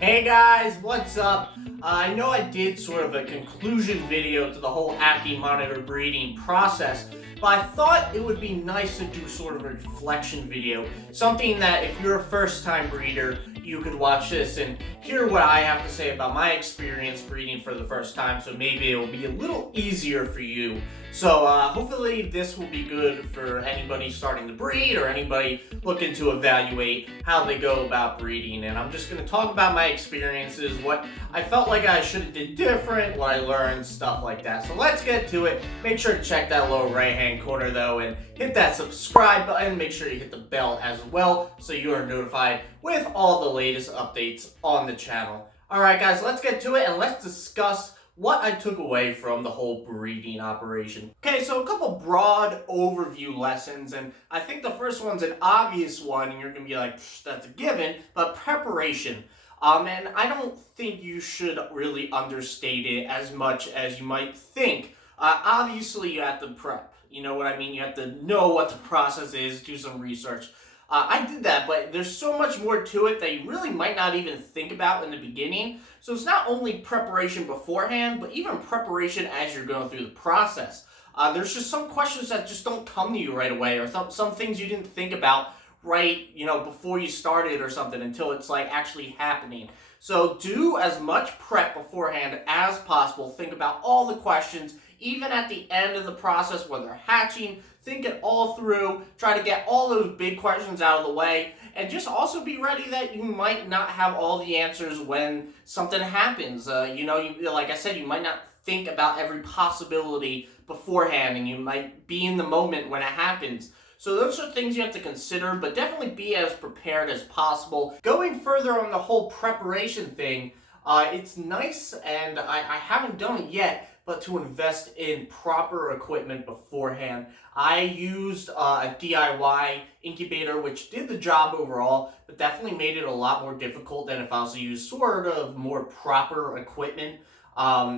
Hey guys, what's up? I know I did sort of a conclusion video to the whole Ackie Monitor breeding process, but I thought it would be nice to do sort of a reflection video. Something that if you're a first time breeder, you could watch this and hear what I have to say about my experience breeding for the first time, so maybe it will be a little easier for you. So hopefully this will be good for anybody starting to breed or anybody looking to evaluate how they go about breeding. And I'm just going to talk about my experiences, what I felt like I should have did different, what I learned, stuff like that. So let's get to it. Make sure to check that lower right hand corner though and hit that subscribe button. Make sure you hit the bell as well so you are notified with all the latest updates on the channel. Alright guys, let's get to it and let's discuss what I took away from the whole breeding operation. Okay, so a couple broad overview lessons, and I think the first one's an obvious one, and you're gonna be like, that's a given, but preparation. And I don't think you should really understate it as much as you might think. Obviously, you have to prep. You know what I mean? You have to know what the process is, do some research. I did that, but there's so much more to it that you really might not even think about in the beginning. So it's not only preparation beforehand, but even preparation as you're going through the process. There's just some questions that just don't come to you right away, or some things you didn't think about right, before you started or something until it's like actually happening. So do as much prep beforehand as possible. Think about all the questions, even at the end of the process when they're hatching. Think it all through, try to get all those big questions out of the way, and just also be ready that you might not have all the answers when something happens. Like I said, you might not think about every possibility beforehand, and you might be in the moment when it happens. So those are things you have to consider, but definitely be as prepared as possible. Going further on the whole preparation thing, it's nice, and I haven't done it yet, but to invest in proper equipment beforehand. I used a DIY incubator, which did the job overall, but definitely made it a lot more difficult than if I was to use sort of more proper equipment.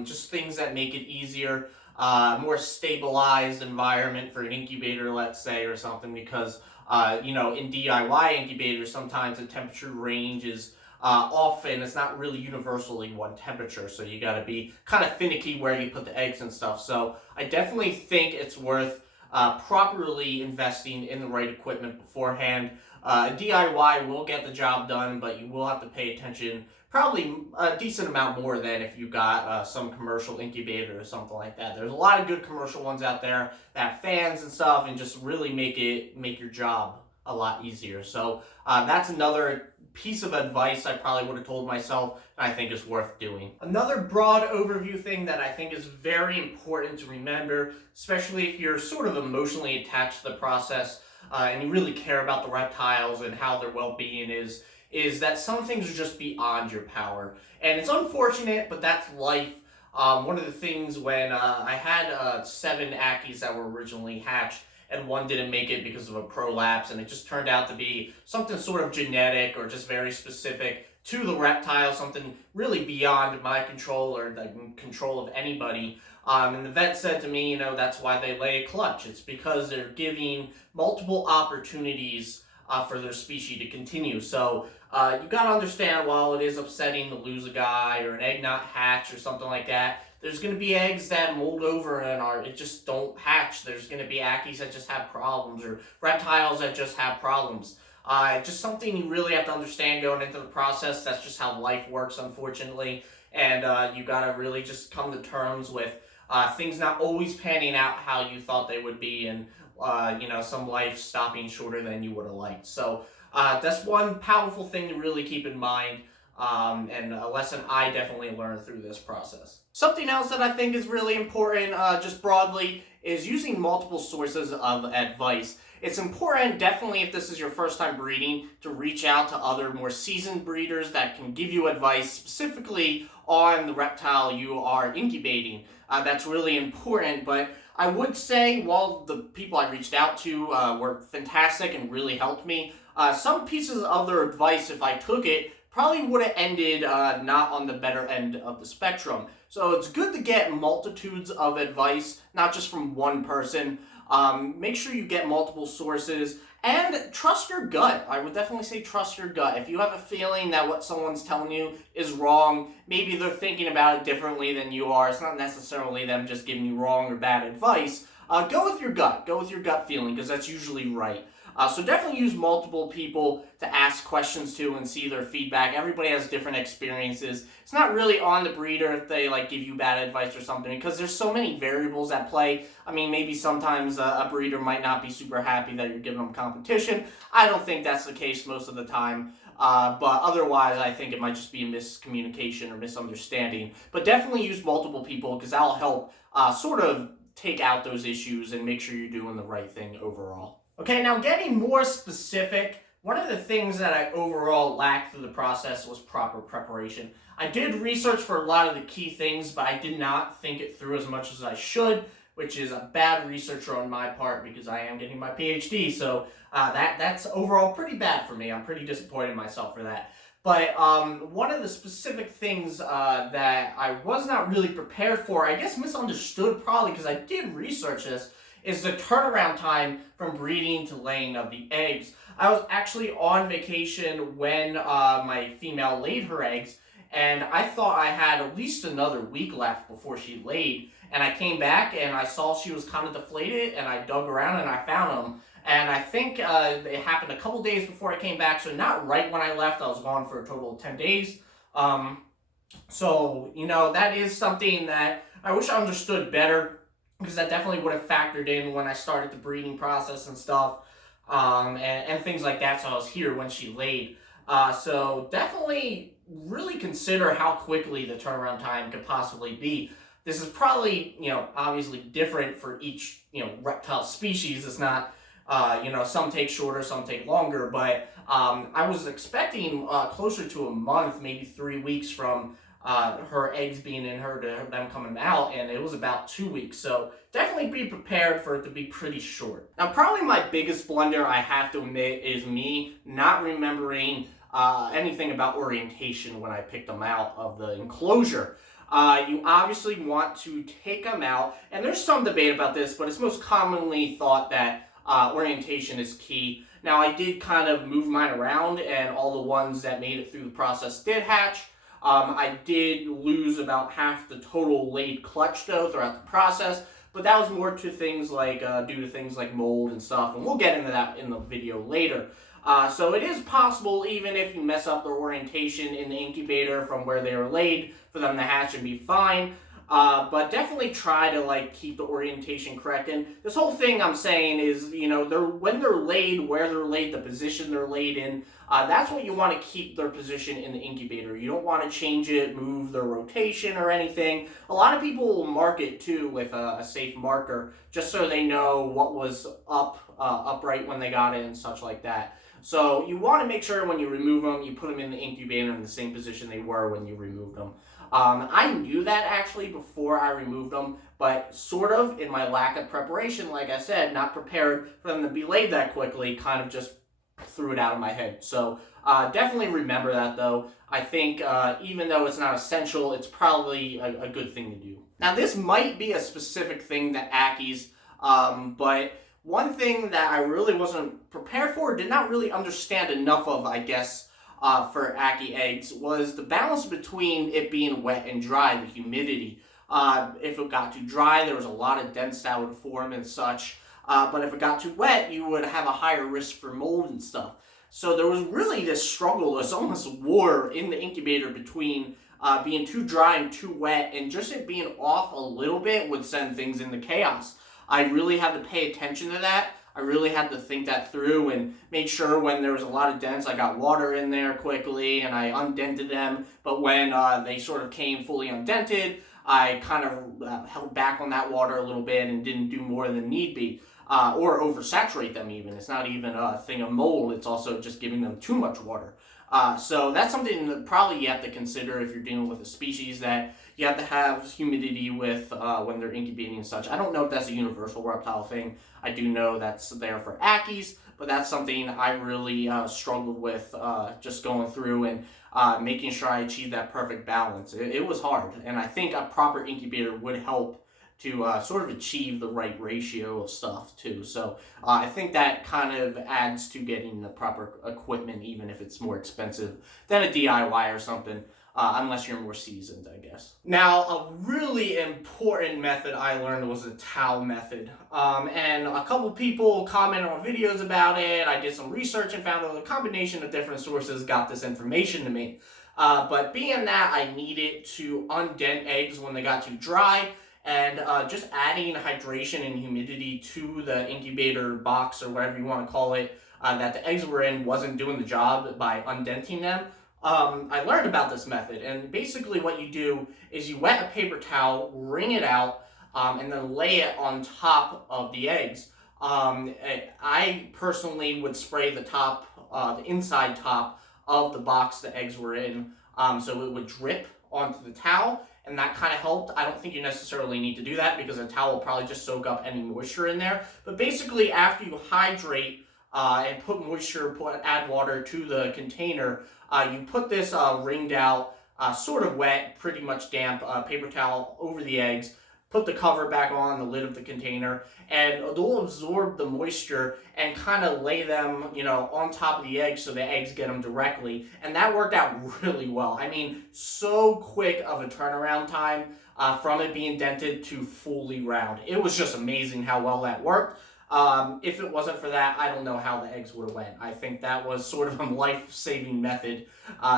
Just things that make it easier, more stabilized environment for an incubator, let's say, or something, because, in DIY incubators, sometimes the temperature range is often it's not really universally one temperature, so you got to be kind of finicky where you put the eggs and stuff. So I definitely think it's worth properly investing in the right equipment beforehand. DIY will get the job done, but you will have to pay attention probably a decent amount more than if you got some commercial incubator or something like that. There's a lot of good commercial ones out there that have fans and stuff and just really make your job a lot easier. So that's another piece of advice I probably would have told myself and I think is worth doing. Another broad overview thing that I think is very important to remember, especially if you're sort of emotionally attached to the process and you really care about the reptiles and how their well-being is that some things are just beyond your power. And it's unfortunate, but that's life. One of the things when I had 7 Ackies that were originally hatched, and one didn't make it because of a prolapse, and it just turned out to be something sort of genetic or just very specific to the reptile, something really beyond my control or the control of anybody. And the vet said to me, that's why they lay a clutch. It's because they're giving multiple opportunities for their species to continue. So you got to understand, while it is upsetting to lose a guy or an egg not hatch or something like that, there's going to be eggs that mold over and it just don't hatch. There's going to be Ackies that just have problems, or reptiles that just have problems. Just something you really have to understand going into the process. That's just how life works, unfortunately. And you got to really just come to terms with things not always panning out how you thought they would be, and some life stopping shorter than you would have liked. So that's one powerful thing to really keep in mind. And a lesson I definitely learned through this process. Something else that I think is really important, just broadly, is using multiple sources of advice. It's important, definitely if this is your first time breeding, to reach out to other more seasoned breeders that can give you advice specifically on the reptile you are incubating. That's really important, but I would say while the people I reached out to were fantastic and really helped me, some pieces of their advice, if I took it, probably would have ended not on the better end of the spectrum. So it's good to get multitudes of advice, not just from one person. Make sure you get multiple sources. And trust your gut. I would definitely say trust your gut. If you have a feeling that what someone's telling you is wrong, maybe they're thinking about it differently than you are. It's not necessarily them just giving you wrong or bad advice. Go with your gut. Go with your gut feeling, because that's usually right. So definitely use multiple people to ask questions to and see their feedback. Everybody has different experiences. It's not really on the breeder if they like give you bad advice or something, because there's so many variables at play. I mean, maybe sometimes a breeder might not be super happy that you're giving them competition. I don't think that's the case most of the time. But otherwise, I think it might just be a miscommunication or misunderstanding. But definitely use multiple people, because that'll help sort of take out those issues and make sure you're doing the right thing overall. Okay, now getting more specific, one of the things that I overall lacked through the process was proper preparation. I did research for a lot of the key things, but I did not think it through as much as I should, which is a bad researcher on my part, because I am getting my PhD, so that's overall pretty bad for me. I'm pretty disappointed in myself for that. But one of the specific things that I was not really prepared for, I guess misunderstood probably because I did research this, is the turnaround time from breeding to laying of the eggs. I was actually on vacation when my female laid her eggs, and I thought I had at least another week left before she laid. And I came back and I saw she was kind of deflated, and I dug around and I found them. And I think it happened a couple days before I came back, so not right when I left. I was gone for a total of 10 days. So, you know, that is something that I wish I understood better, because that definitely would have factored in when I started the breeding process and stuff, and things like that, so I was here when she laid. So definitely really consider how quickly the turnaround time could possibly be. This is probably, you know, obviously different for each, you know, reptile species. It's not, you know, some take shorter, some take longer, but I was expecting closer to a month, maybe 3 weeks from her eggs being in her to them coming out, and it was about 2 weeks. So definitely be prepared for it to be pretty short. Now, probably my biggest blunder, I have to admit, is me not remembering anything about orientation when I picked them out of the enclosure. You obviously want to take them out, and there's some debate about this, but it's most commonly thought that orientation is key. Now, I did kind of move mine around, and all the ones that made it through the process did hatch. I did lose about half the total laid clutch though throughout the process, but that was more to things like due to things like mold and stuff, and we'll get into that in the video later. So it is possible, even if you mess up their orientation in the incubator from where they were laid, for them to hatch and be fine. But definitely try to like keep the orientation correct. And this whole thing I'm saying is, you know, when they're laid, where they're laid, the position they're laid in, that's what you want to keep their position in the incubator. You don't want to change it, move their rotation or anything. A lot of people will mark it too with a safe marker, just so they know what was upright when they got in and such like that. So you want to make sure when you remove them, you put them in the incubator in the same position they were when you removed them. I knew that actually before I removed them, but sort of in my lack of preparation, like I said, not prepared for them to be laid that quickly, kind of just threw it out of my head. So definitely remember that though. I think even though it's not essential, it's probably a good thing to do. Now this might be a specific thing to Ackies, but one thing that I really wasn't prepared for, did not really understand enough of, I guess, for Ackie eggs, was the balance between it being wet and dry, the humidity. If it got too dry, there was a lot of dents that would form and such. But if it got too wet, you would have a higher risk for mold and stuff. So there was really this struggle, this almost war in the incubator between being too dry and too wet, and just it being off a little bit would send things into chaos. I really had to pay attention to that. I really had to think that through and make sure when there was a lot of dents, I got water in there quickly and I undented them. But when they sort of came fully undented, I kind of held back on that water a little bit and didn't do more than need be. Or oversaturate them even. It's not even a thing of mold, it's also just giving them too much water. So that's something that probably you have to consider if you're dealing with a species that you have to have humidity with when they're incubating and such. I don't know if that's a universal reptile thing. I do know that's there for Ackies, but that's something I really struggled with just going through and making sure I achieved that perfect balance. It was hard, and I think a proper incubator would help to sort of achieve the right ratio of stuff too. So I think that kind of adds to getting the proper equipment, even if it's more expensive than a DIY or something. Unless you're more seasoned, I guess. Now, a really important method I learned was the towel method. And a couple people commented on videos about it. I did some research and found that a combination of different sources got this information to me. But being that I needed to undent eggs when they got too dry, and just adding hydration and humidity to the incubator box, or whatever you want to call it, that the eggs were in wasn't doing the job by undenting them, I learned about this method. And basically what you do is you wet a paper towel, wring it out, and then lay it on top of the eggs. I personally would spray the top, the inside top of the box the eggs were in, so it would drip onto the towel, and that kind of helped. I don't think you necessarily need to do that because the towel will probably just soak up any moisture in there. But basically, after you hydrate and put moisture, add water to the container, you put this wringed out, sort of wet, pretty much damp paper towel over the eggs, put the cover back on the lid of the container, and they'll absorb the moisture and kind of lay them, on top of the eggs so the eggs get them directly. And that worked out really well. I mean, so quick of a turnaround time from it being dented to fully round. It was just amazing how well that worked. If it wasn't for that, I don't know how the eggs would have went. I think that was sort of a life-saving method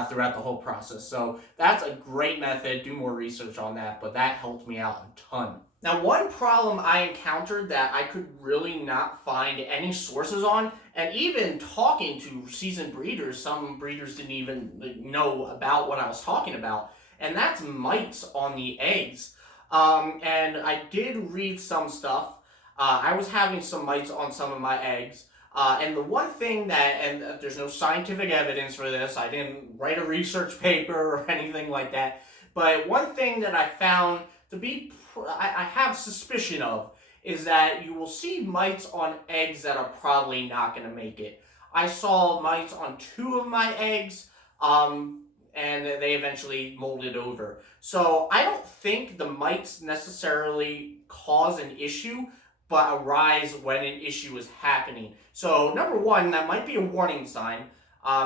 throughout the whole process. So that's a great method. Do more research on that, but that helped me out a ton. Now, one problem I encountered that I could really not find any sources on, and even talking to seasoned breeders, some breeders didn't even know about what I was talking about, and that's mites on the eggs. And I did read some stuff. I was having some mites on some of my eggs, and the one thing that, and there's no scientific evidence for this, I didn't write a research paper or anything like that, but one thing that I found to be, I have suspicion of, is that you will see mites on eggs that are probably not going to make it. I saw mites on 2 of my eggs, and they eventually molded over. So I don't think the mites necessarily cause an issue, but arise when an issue is happening. So number one, that might be a warning sign,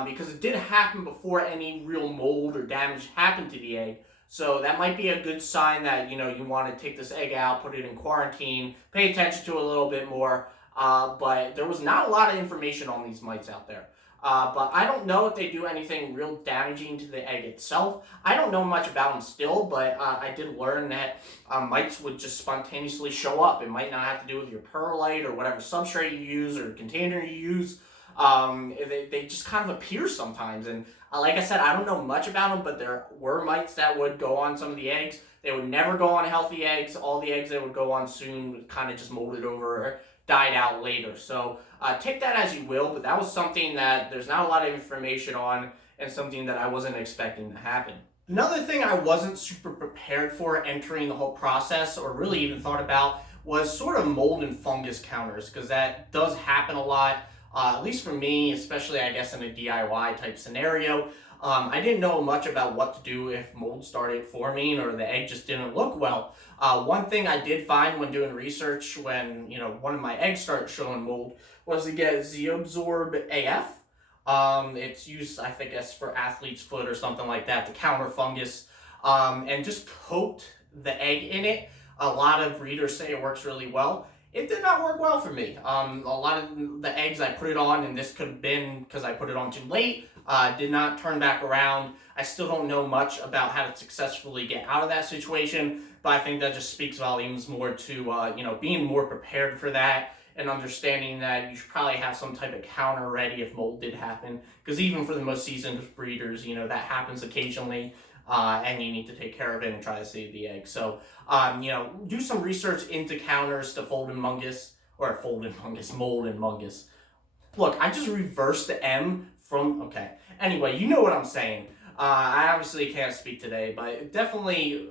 because it did happen before any real mold or damage happened to the egg. So that might be a good sign that, you want to take this egg out, put it in quarantine, pay attention to it a little bit more. But there was not a lot of information on these mites out there. But I don't know if they do anything real damaging to the egg itself. I don't know much about them still, but I did learn that mites would just spontaneously show up. It might not have to do with your perlite or whatever substrate you use or container you use. They just kind of appear sometimes. And like I said, I don't know much about them, but there were mites that would go on some of the eggs. They would never go on healthy eggs. All the eggs they would go on soon kind of just molded over or died out later. So take that as you will, but that was something that there's not a lot of information on, and something that I wasn't expecting to happen. Another thing I wasn't super prepared for entering the whole process, or really even thought about, was sort of mold and fungus counters, because that does happen a lot, at least for me, especially I guess in a DIY type scenario. I didn't know much about what to do if mold started forming or the egg just didn't look well. One thing I did find when doing research, when one of my eggs started showing mold, was to get Zeobsorb AF. It's used, I think, as for athlete's foot or something like that, to counter fungus, and just coat the egg in it. A lot of breeders say it works really well. It did not work well for me. A lot of the eggs I put it on, and this could have been because I put it on too late, did not turn back around. I still don't know much about how to successfully get out of that situation, but I think that just speaks volumes more to being more prepared for that, and understanding that you should probably have some type of counter ready if mold did happen. Because even for the most seasoned breeders, that happens occasionally, and you need to take care of it and try to save the egg. So, do some research into counters to mold and mungus. Look, I just reversed the M from, okay. Anyway, you know what I'm saying. I obviously can't speak today, but definitely,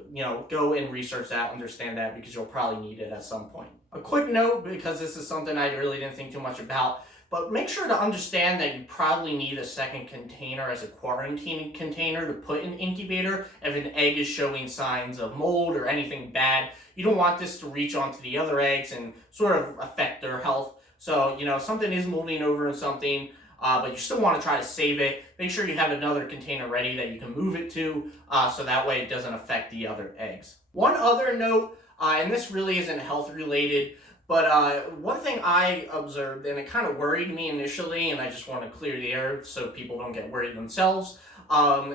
go and research that, understand that, because you'll probably need it at some point. A quick note, because this is something I really didn't think too much about. But make sure to understand that you probably need a second container as a quarantine container to put in the incubator if an egg is showing signs of mold or anything bad. You don't want this to reach onto the other eggs and sort of affect their health. So, you know, something is moving over and something, but you still want to try to save it. Make sure you have another container ready that you can move it to, so that way it doesn't affect the other eggs. One other note, and this really isn't health related, but one thing I observed, and it kind of worried me initially, and I just want to clear the air so people don't get worried themselves,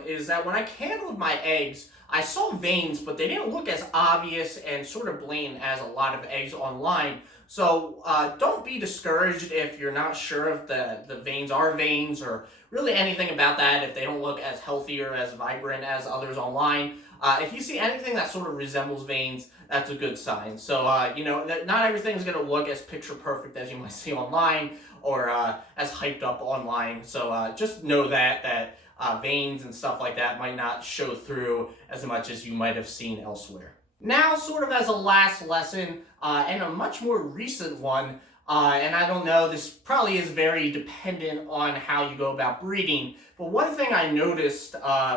is that when I candled my eggs, I saw veins, but they didn't look as obvious and sort of blatant as a lot of eggs online. So don't be discouraged if you're not sure if the veins are veins or really anything about that, if they don't look as healthy or as vibrant as others online. If you see anything that sort of resembles veins, that's a good sign. So, you know, not everything's going to look as picture perfect as you might see online or as hyped up online. So just know that veins and stuff like that might not show through as much as you might have seen elsewhere. Now, sort of as a last lesson, and a much more recent one, and I don't know, this probably is very dependent on how you go about breeding, but one thing I noticed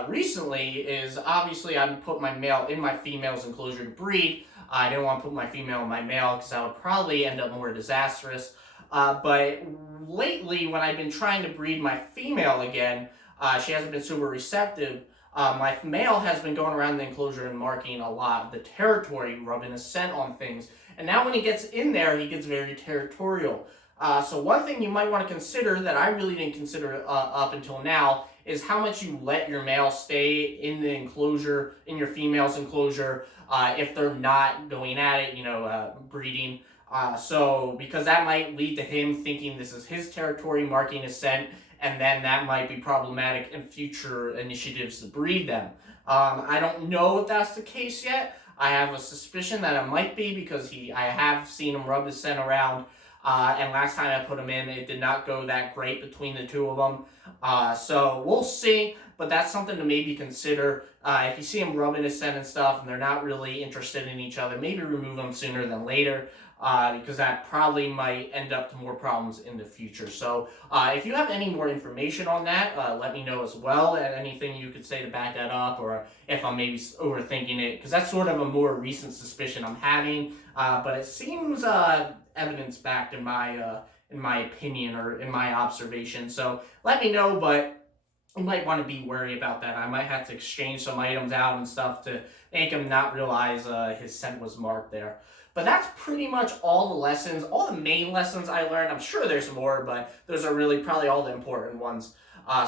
recently is obviously I put my male in my female's enclosure to breed. I didn't want to put my female in my male because that would probably end up more disastrous. But lately, when I've been trying to breed my female again, she hasn't been super receptive. My male has been going around the enclosure and marking a lot of the territory, rubbing his scent on things. And now when he gets in there, he gets very territorial. So one thing you might want to consider that I really didn't consider up until now is how much you let your male stay in the enclosure, in your female's enclosure, if they're not going at it, you know, breeding. So because that might lead to him thinking this is his territory, marking his scent, and then that might be problematic in future initiatives to breed them. I don't know if that's the case yet. I have a suspicion that it might be because I have seen him rub his scent around, and last time I put him in, it did not go that great between the two of them. So we'll see, but that's something to maybe consider. If you see him rubbing his scent and stuff, and they're not really interested in each other, maybe remove them sooner than later. Because that probably might end up to more problems in the future. So if you have any more information on that, let me know as well, and anything you could say to back that up, or if I'm maybe overthinking it, because that's sort of a more recent suspicion I'm having, but it seems evidence-backed in my opinion or in my observation. So let me know, but you might want to be wary about that. I might have to exchange some items out and stuff to make him not realize his scent was marked there. But that's pretty much all the lessons, all the main lessons I learned. I'm sure there's more, but those are really probably all the important ones.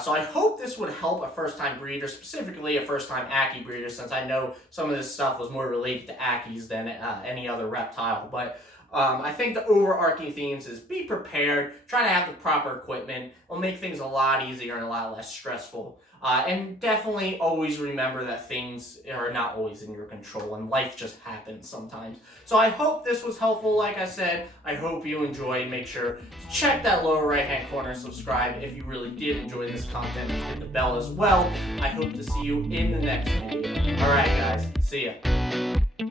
So I hope this would help a first-time breeder, specifically a first-time Ackie breeder, since I know some of this stuff was more related to Ackies than any other reptile. But I think the overarching themes is be prepared, try to have the proper equipment. It'll make things a lot easier and a lot less stressful. And definitely always remember that things are not always in your control and life just happens sometimes. So I hope this was helpful. Like I said, I hope you enjoyed. Make sure to check that lower right hand corner and subscribe if you really did enjoy this content, and hit the bell as well. I hope to see you in the next video. Alright guys, see ya.